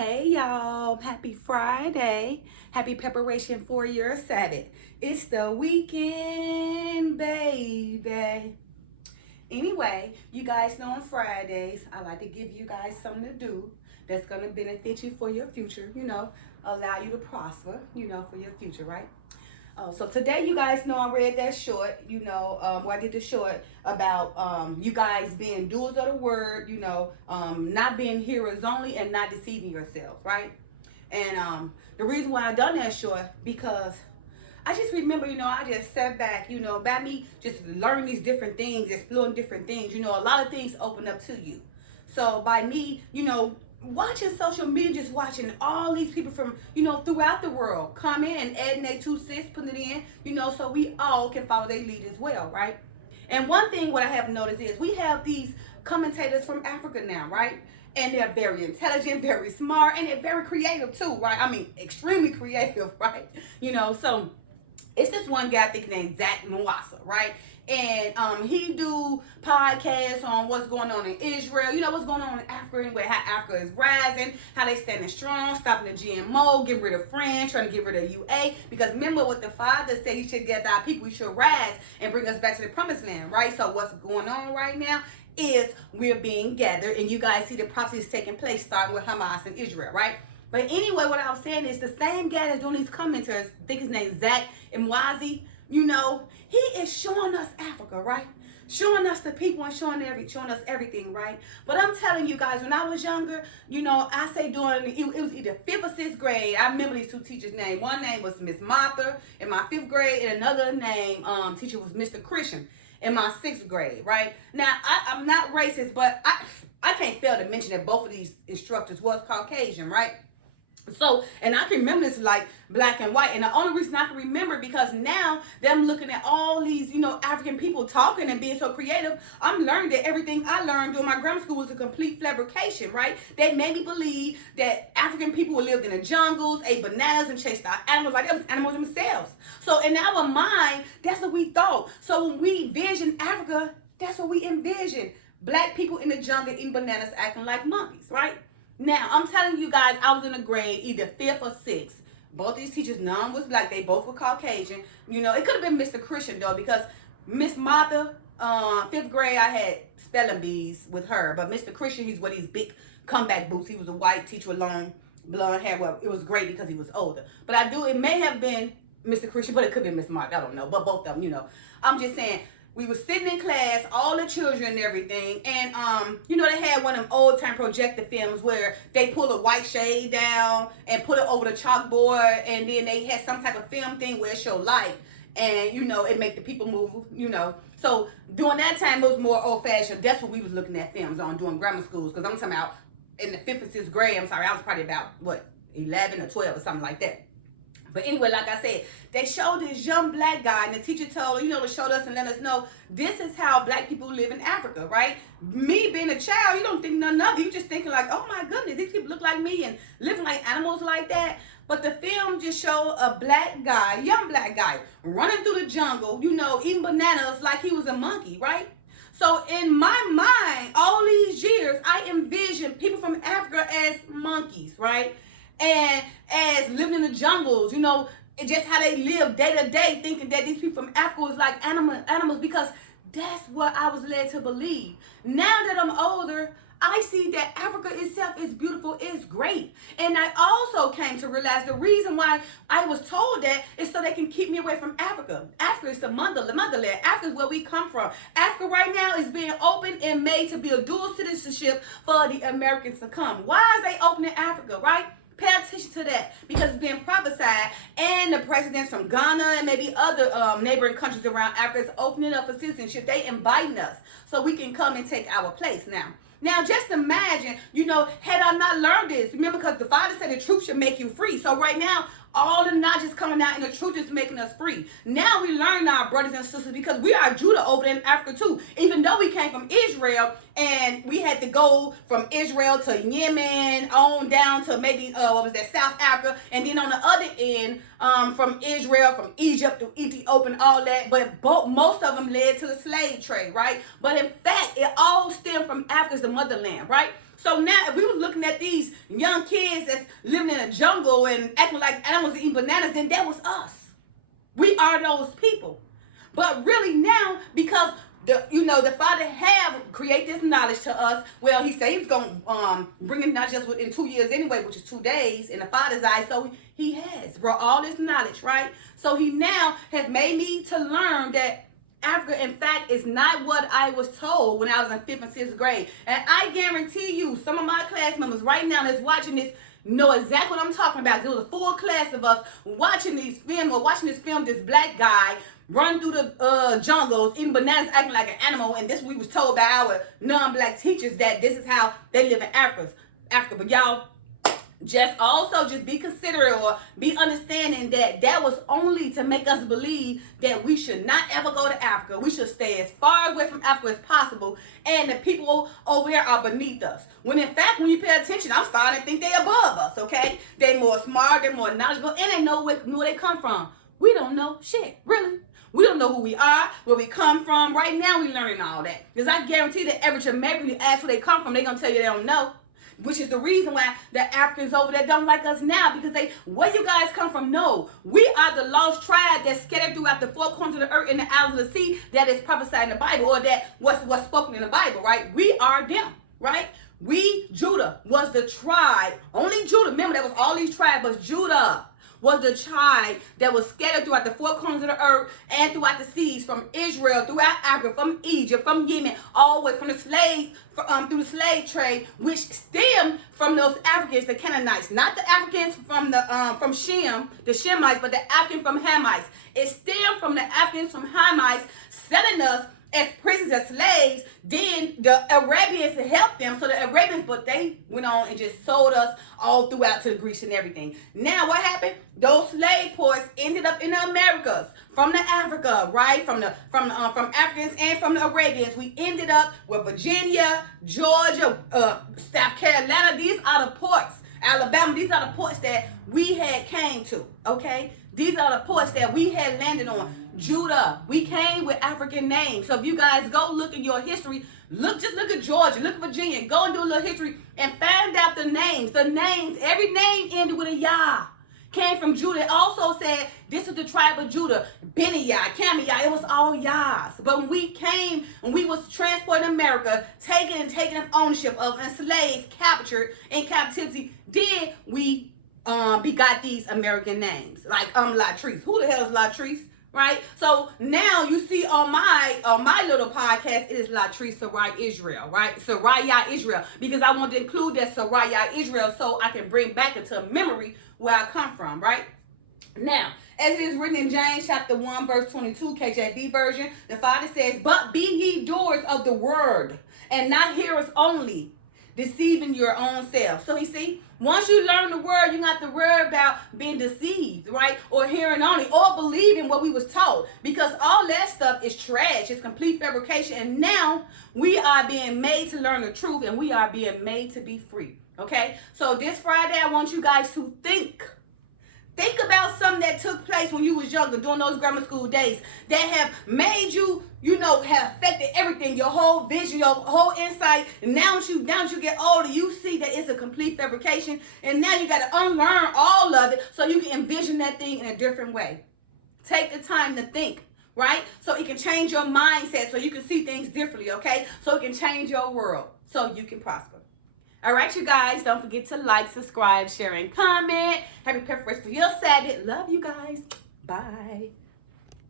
Hey y'all, happy Friday. Happy preparation for your Sabbath. It's the weekend, baby. Anyway, you guys know on Fridays, I like to give you guys something to do that's going to benefit you for your future, allow you to prosper, for your future, right? So today, you guys know I read that short, where I did the short about you guys being doers of the word, not being hearers only and not deceiving yourselves, right? And the reason why I done that short, because I just remember, I just sat back, by me just learning these different things, exploring different things, a lot of things open up to you. So by me, watching social media, just watching all these people from, throughout the world come in and adding their 2 cents, putting it in, so we all can follow their lead as well, right? And one thing what I have noticed is we have these commentators from Africa now, right? And they're very intelligent, very smart, and they're very creative too, right? I mean, extremely creative, right? So it's this one guy I think named Zach Mwasa, right? And he do podcasts on what's going on in Israel, what's going on in Africa, anyway, how Africa is rising, how they standing strong, stopping the GMO, getting rid of France, trying to get rid of UA. Because remember what the Father said, he should get our people, we should rise and bring us back to the promised land, right? So what's going on right now is we're being gathered, and you guys see the prophecies taking place, starting with Hamas and Israel, right? But anyway, what I was saying is the same guy that's doing these commenters, I think his name's Zach Mwazi, he is showing us Africa, right? Showing us the people and showing us everything, right? But I'm telling you guys, when I was younger, I say during, it was either 5th or 6th grade. I remember these two teachers' names. One name was Miss Martha in my 5th grade, and another name, teacher was Mr. Christian in my 6th grade, right? Now, I'm not racist, but I can't fail to mention that both of these instructors was Caucasian, right? So, and I can remember this like black and white. And the only reason I can remember because now that I'm looking at all these, African people talking and being so creative, I'm learning that everything I learned during my grammar school was a complete fabrication, right? They made me believe that African people lived in the jungles, ate bananas, and chased out animals like they was animals themselves. So in our mind, that's what we thought. So when we vision Africa, that's what we envision. Black people in the jungle eating bananas, acting like monkeys, right? Now, I'm telling you guys, I was in a grade, either 5th or 6th. Both these teachers, none was black. They both were Caucasian. It could have been Mr. Christian, though, because Miss Martha, 5th grade, I had spelling bees with her. But Mr. Christian, he's with these big comeback boots. He was a white teacher with long blonde hair. Well, it was great because he was older. But it may have been Mr. Christian, but it could be Miss Martha. I don't know. But both of them, I'm just saying. We were sitting in class, all the children and everything, and they had one of them old time projector films where they pull a white shade down and put it over the chalkboard, and then they had some type of film thing where it showed light, and it make the people move, So during that time, it was more old fashioned. That's what we was looking at films on during grammar schools, because I'm talking about in the 5th and 6th grade. I'm sorry, I was probably about 11 or 12 or something like that. But anyway, like I said, they showed this young black guy, and the teacher told, showed us and let us know this is how black people live in Africa, right? Me being a child, you don't think nothing of it. You just thinking like, oh my goodness, these people look like me and living like animals like that. But the film just showed a black guy, young black guy, running through the jungle, eating bananas like he was a monkey, right? So in my mind, all these years, I envisioned people from Africa as monkeys, right? And as living in the jungles, just how they live day to day, thinking that these people from Africa was like animals, because that's what I was led to believe. Now that I'm older, I see that Africa itself is beautiful, is great. And I also came to realize the reason why I was told that is so they can keep me away from Africa. Africa is the motherland. Africa is where we come from. Africa right now is being opened and made to be a dual citizenship for the Americans to come. Why is they opening Africa, right? Pay attention to that, because it's being prophesied, and the presidents from Ghana and maybe other neighboring countries around Africa is opening up for citizenship. They inviting us so we can come and take our place now. Now, just imagine, had I not learned this, remember, because the Father said the truth should make you free. So right now, all the knowledge is coming out, and the truth is making us free. Now we learn our brothers and sisters, because we are Judah over there in Africa too. Even though we came from Israel, and we had to go from Israel to Yemen, on down to maybe, South Africa, and then on the other end, from Israel, from Egypt to Ethiopia and all that. But most of them led to the slave trade, right? But in fact, it all stemmed from Africa as the motherland, right? So now, if we were looking at these young kids that's living in a jungle and acting like animals and eating bananas, then that was us. We are those people. But really now, because the Father have created this knowledge to us. Well, he said he was going to bring it not just within 2 years anyway, which is 2 days in the Father's eyes. So he has brought all this knowledge, right? So he now has made me to learn that Africa, in fact, is not what I was told when I was in 5th and 6th grade. And I guarantee you, some of my class members right now that's watching this know exactly what I'm talking about. There was a full class of us watching this film, this black guy run through the jungles, eating bananas, acting like an animal. And this we was told by our non-black teachers that this is how they live in Africa. But y'all, just be considerate or be understanding that that was only to make us believe that we should not ever go to Africa. We should stay as far away from Africa as possible, and the people over here are beneath us. When in fact, when you pay attention, I'm starting to think they're above us, okay? They're more smart, they're more knowledgeable, and they know where they come from. We don't know shit, really. We don't know who we are, where we come from. Right now, we're learning all that. Because I guarantee the average American, you ask where they come from, they're going to tell you they don't know. Which is the reason why the Africans over there don't like us now, because where you guys come from? No, we are the lost tribe that's scattered throughout the 4 corners of the earth and the islands of the sea that is prophesied in the Bible, or that what's spoken in the Bible, right? We are them, right? Judah was the tribe, only Judah. Remember, there was all these tribes, but Judah was the tribe that was scattered throughout the 4 corners of the earth and throughout the seas, from Israel, throughout Africa, from Egypt, from Yemen, all the way from the slave, through the slave trade, which stemmed from those Africans, the Canaanites, not the Africans from Shem, the Shemites, but the Africans from Hamites. It stemmed from the Africans from Hamites selling us as prisoners, as slaves. Then the Arabians helped them. So the Arabians, but they went on and just sold us all throughout to the Greeks and everything. Now what happened? Those slave ports ended up in the Americas, from the Africa, right? From Africans and from the Arabians. We ended up with Virginia, Georgia, South Carolina. These are the ports. Alabama, these are the ports that we had came to, okay? These are the ports that we had landed on. Judah, we came with African names. So if you guys go look in your history, just look at Georgia, look at Virginia, go and do a little history and find out the names. The names, every name ended with a Yah. Came from Judah. It also said this is the tribe of Judah. Benny Yah, Cammy Yah, it was all Yahs. But when we came, when we was transported to America, taken ownership of, enslaved, captured, in captivity, then we begot these American names. Like Latrice. Who the hell is Latrice? Right? So now you see on my little podcast, it is Latrice Sarai Israel, right? Saraya Israel, because I want to include that Saraya Israel so I can bring back into memory where I come from, right? Now, as it is written in James chapter 1, verse 22, KJV version, the Father says, "But be ye doers of the word, and not hearers only, deceiving your own self." So you see, once you learn the word, you don't have to worry about being deceived, right? Or hearing only, or believing what we was taught. Because all that stuff is trash. It's complete fabrication. And now we are being made to learn the truth, and we are being made to be free. Okay? So this Friday, I want you guys to think. Think about something that took place when you was younger, during those grammar school days, that have made you, have affected everything, your whole vision, your whole insight. And now that you get older, you see that it's a complete fabrication. And now you got to unlearn all of it so you can envision that thing in a different way. Take the time to think, right? So it can change your mindset, so you can see things differently, okay? So it can change your world, so you can prosper. All right, you guys, don't forget to like, subscribe, share, and comment. Happy preparation for your Sabbath. Love you guys. Bye.